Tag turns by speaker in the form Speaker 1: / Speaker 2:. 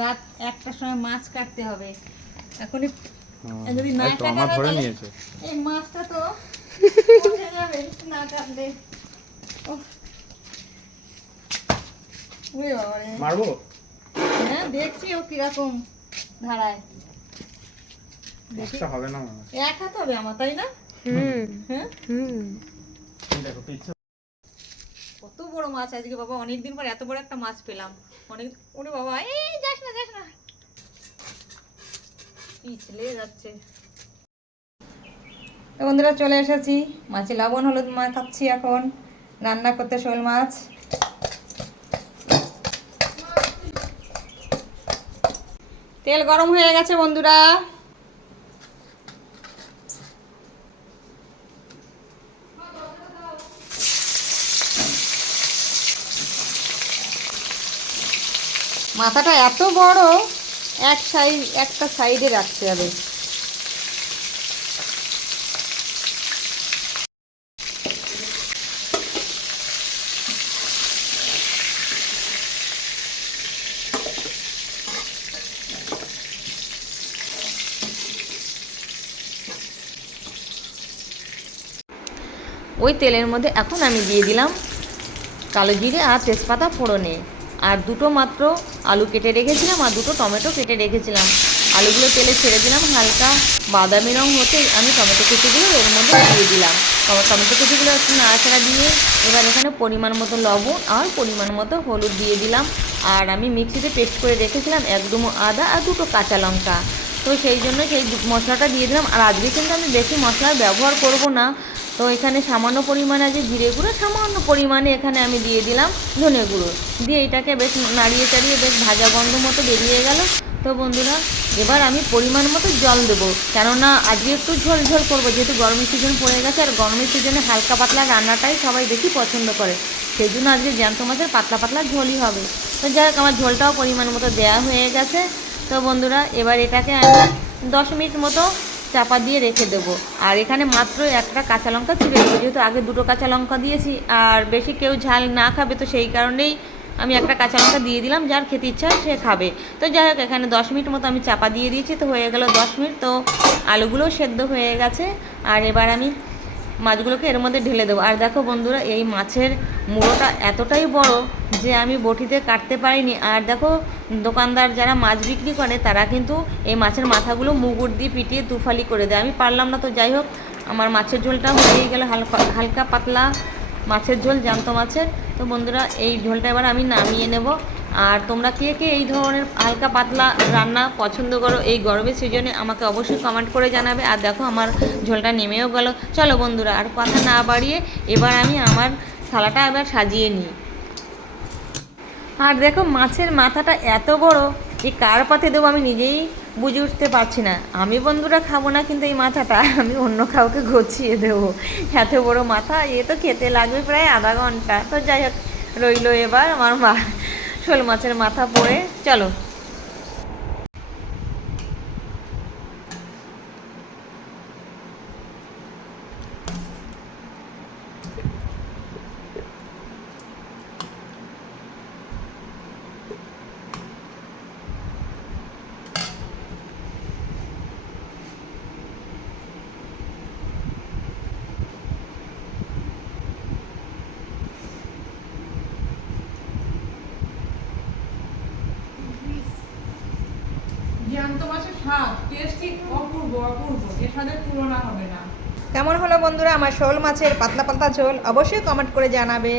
Speaker 1: রাত একটার সময় মাছ কাটতে হবে। এখনই যদি না
Speaker 2: আমার ধরে নিয়েছে।
Speaker 1: এই মাছটা তো যাবে না কাটলে।
Speaker 2: মারবো?
Speaker 1: হ্যাঁ দেখছি ও কীরকম ধারায়।
Speaker 2: হবে না
Speaker 1: এক হাত হবে আমার তাই না?
Speaker 3: হুম।
Speaker 1: হ্যাঁ?
Speaker 3: হুম।
Speaker 2: দেখো
Speaker 1: বড় মাছ, আজকে বাবা অনেকদিন পর এত বড় একটা মাছ পেলাম। অনেক ওরে বাবা, এই, যাস না যাস না। পিছলে যাচ্ছে। তো বন্ধুরা, চলে এসেছি। মাছে লবণ, হলুদ মাখাচ্ছি এখন। রান্না করতে শোল মাছ। তেল গরম হয়ে গেছে বন্ধুরা। মাথাটা এত বড়, এক সাইড একটা সাইডে রাখতে হবে। ওই তেলের মধ্যে এখন আমি দিয়ে দিলাম কালো জিরে আর তেজপাতা ফোড়নে। আর দুটো মাত্র আলু কেটে রেখেছিলাম আর দুটো টমেটো কেটে রেখেছিলাম। আলুগুলো তেলে ছেড়ে দিলাম, হালকা বাদামি রং হতে আমি টমেটো কুচিগুলো এর মধ্যে দিয়ে দিলাম। টমেটো কুচিগুলো একটু নাড়াচাড়া দিয়ে এবার এখানে পরিমাণ মতো লবণ আর পরিমাণ মতো হলুদ দিয়ে দিলাম। আর আমি মিক্সিতে পেস্ট করে রেখেছিলাম এক ডুমো আদা আর দুটো কাঁচা লঙ্কা। তো সেই জন্য সেই মশলাটা দিয়ে দিলাম। আর আজকে কিন্তু আমি বেশি মশলার ব্যবহার করব না। তো এখানে সামান্য পরিমাণে আছে জিরে গুঁড়ো, সামান্য পরিমাণে এখানে আমি দিয়ে দিলাম ধনে গুঁড়ো। দিয়ে এটাকে বেশ নাড়িয়ে চাড়িয়ে বেশ ভাজা গন্ধ মতো বেরিয়ে গেল। তো বন্ধুরা, এবার আমি পরিমাণ মতো জল দেবো। কেননা আজকে একটু ঝোল ঝোল করব, যেহেতু গরমের সিজন পড়ে গেছে আর গরমের সিজনে হালকা পাতলা রান্নাটাই সবাই বেশি পছন্দ করে। সেই জন্য আজকে জ্যান্ত মাছের পাতলা পাতলা ঝোলই হবে। তো যাই হোক, আমার ঝোলটাও পরিমাণ মতো দেওয়া হয়ে গেছে। তো বন্ধুরা, এবার এটাকে আমি দশ মিনিট মতো চাপা দিয়ে রেখে দেবো। আর এখানে মাত্র একটা কাঁচা লঙ্কা ছিঁড়ে দেবো, যেহেতু আগে দুটো কাঁচা লঙ্কা দিয়েছি, আর বেশি কেউ ঝাল না খাবে, তো সেই কারণেই আমি একটা কাঁচা লঙ্কা দিয়ে দিলাম, যার খেতে ইচ্ছা সে খাবে। তো যাই হোক, এখানে দশ মিনিট মতো আমি চাপা দিয়ে দিয়েছি, তো হয়ে গেল দশ মিনিট, তো আলুগুলোও সেদ্ধ হয়ে গেছে। আর এবার আমি মাছগুলোকে এর মধ্যে ঢেলে দেবো। আর দেখো বন্ধুরা, এই মাছের মুড়োটা এতটাই বড় যে আমি বটিতে কাটতে পারিনি। আর দেখো, দোকানদার যারা মাছ বিক্রি করে, তারা কিন্তু এই মাছের মাথাগুলো মুগুর দিয়ে পিটিয়ে তুফালি করে দেয়। আমি পারলাম না তো, যাই হোক, আমার মাছের ঝোলটা হয়েই গেল। হালকা হালকা পাতলা মাছের ঝোল, জ্যান্ত মাছের। তো বন্ধুরা, এই ঝোলটা এবার আমি নামিয়ে নেব। আর তোমরা কে কে এই ধরনের হালকা পাতলা রান্না পছন্দ করো এই গরমের সিজনে আমাকে অবশ্যই কমেন্ট করে জানাবে। আর দেখো আমার ঝোলটা নেমেও গেল। চলো বন্ধুরা, আর কথা না বাড়িয়ে এবার আমি আমার থালাটা এবার সাজিয়ে নিই। আর দেখো মাছের মাথাটা এত বড় যে কার পাতে দেবো আমি নিজেই বুঝে উঠতে পারছি না। আমি বন্ধুরা খাব না কিন্তু এই মাথাটা, আমি অন্য কাউকে গছিয়ে দেবো। এত বড় মাথা, এ তো খেতে লাগবে প্রায় আধা ঘণ্টা। তো যাই হোক, রইল এবার আমার মা শোল মাছের মাথা পড়ে। চলো।
Speaker 4: জ্যান্ত মাছের অপূর্ব অপূর্ব। তুলনা হবে না।
Speaker 1: কেমন হলো বন্ধুরা? আমার শোল মাছের পাতলা পাতলা ঝোল অবশ্যই কমেন্ট করে জানাবে।